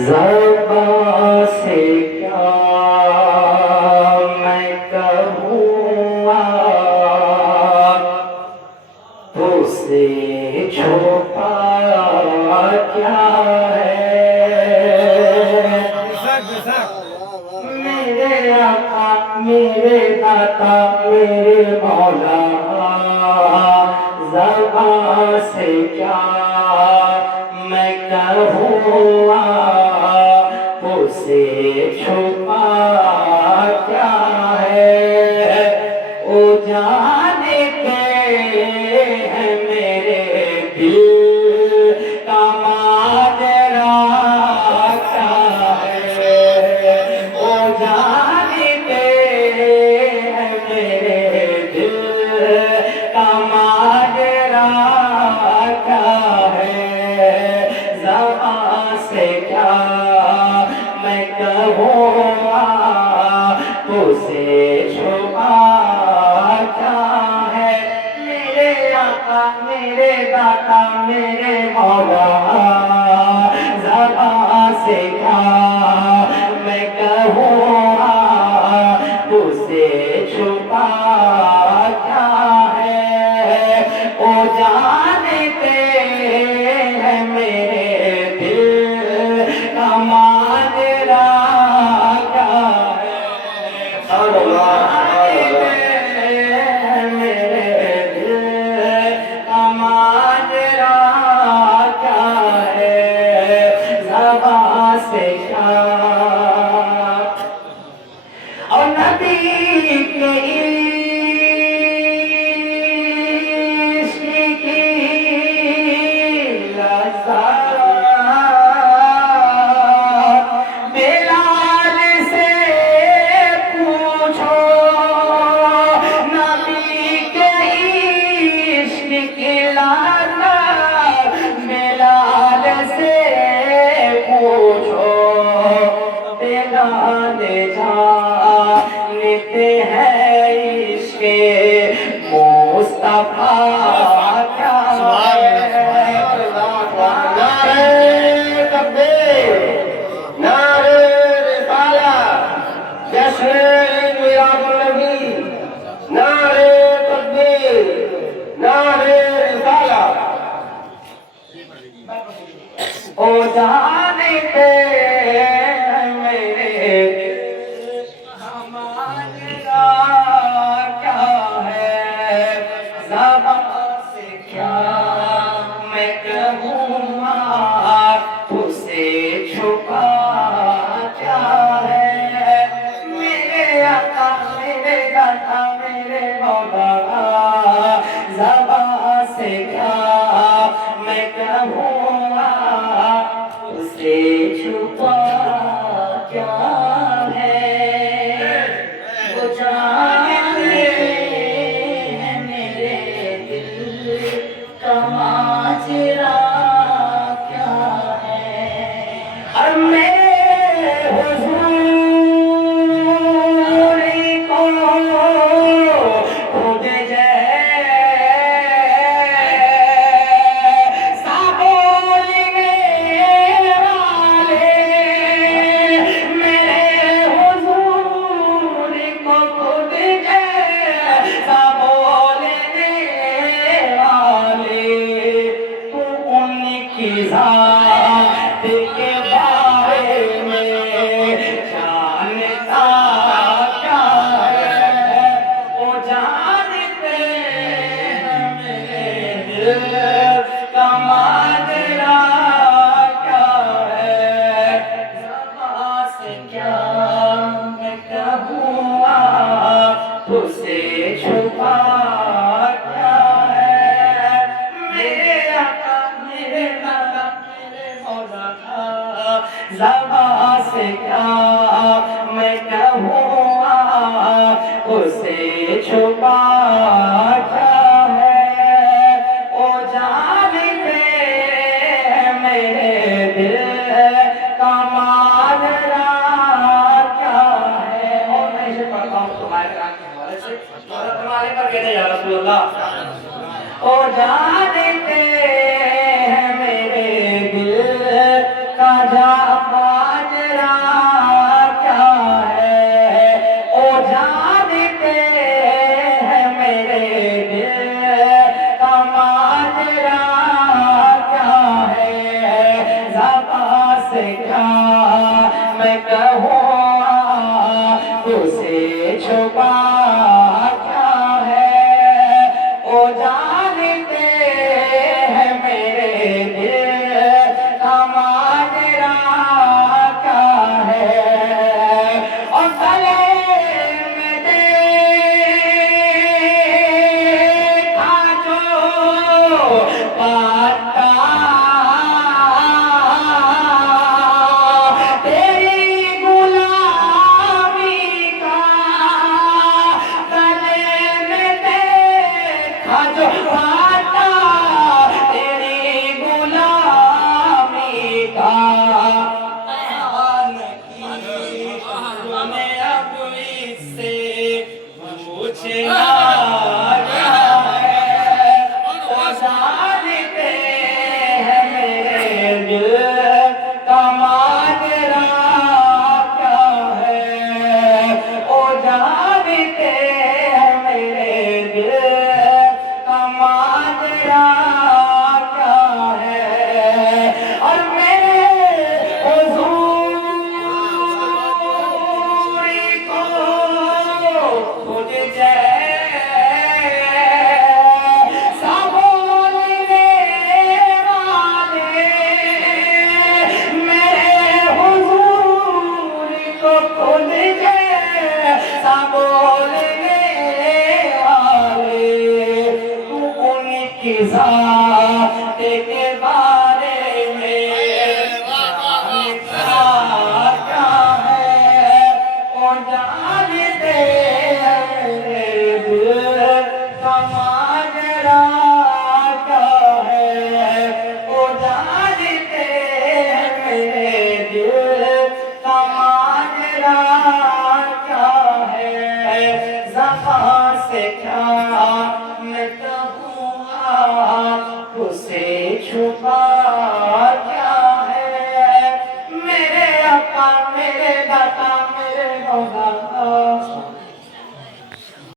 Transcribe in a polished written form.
زبان سے کیا میں کہوں تو سے چھپا کیا ہے میرے آقا میرے داتا میرے مولا زبان سے کیا میں کہوں اسے چھپا کیا ہے او جانتے ہیں میرے دل کا ماجرا کیا ہے او جانتے ہیں میرے دل کا ماجرا کیا ہے زبان سے کیا میں کہوں اسے چھپا کیا ہے میرے آقا میرے داتا میرے مولا زبان سے کیا میں کہوں اسے چھپا کیا ہے او جانتے ہیں میرے دل کا ماجرا کیا ہے میرے دل کا ماجرا کیا ہے زبان سے کیا اور نبی کے عشق کی لذت بلال سے پوچھو نبی کے عشق کی لذت بلال سے پوچھو بلال جانتے ہیں عشق مصطفیٰ کیا ہے نعرہ تکبیر نعرہ رسالت جشن میلاد النبی نعرہ تکبیر نعرہ رسالت او جانتے زبان سے کیا میں کہوں اسے چھپا کیا ہے وہ جانتے ہیں میرے دل کا ماجرا کیا ہے اور میرے حضور کو خود ذات کے بارے میں جانتا کیا ہے وہ جانتے ہیں میرے دل کا ماجرا کیا ہے زبان سے کیا میں کہوں اسے چھپا کیا ہے میرے آقا میرے دادا میرے مولا زبان سے کیا میں کہوں اسے چھپا کیا ہے او جانتے میرے دل کا ماجرا کیا ہے اور میں اسے پڑھتا ہوں علماء کرام کے حوالے سے فرمانے پر کہتے ہیں یا رسول اللہ او جانتے ہیں میرے دل کا ماجرا کیا ہے او جانتے ہیں میرے دل کا ماجرا کیا ہے زبان سے کیا میں کہوں اسے چھپا کیا ہے او جانتے ہیں میرے دل کا ماجرا کیا ہے اور گلے میں دیکھا جو پتا ذات کے بارے میں کیا ہے او جانتے ہیں میرے دل کا ماجرا کیا ہے او جانتے ہیں میرے دل کا ماجرا کیا ہے زبان سے کیا میں کہوں اسے چھپا